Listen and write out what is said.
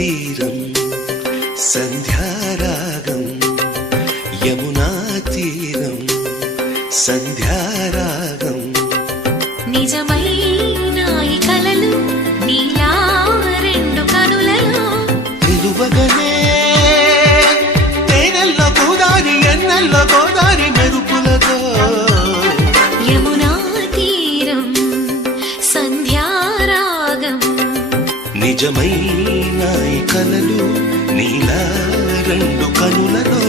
తీరం సంధ్యారాగం యమునా తీరం సంధ్యారాగం నిజమైన ఈ కలలు నీలా రెండు కనులలో నిలువగనే తేనెల్లో గోదారి ఎన్నెల్లో గోదారి మెరుపులతో యమునా తీరం సంధ్యారాగం నిజమైన ఈ కలలు నీలా రెండు కనులలో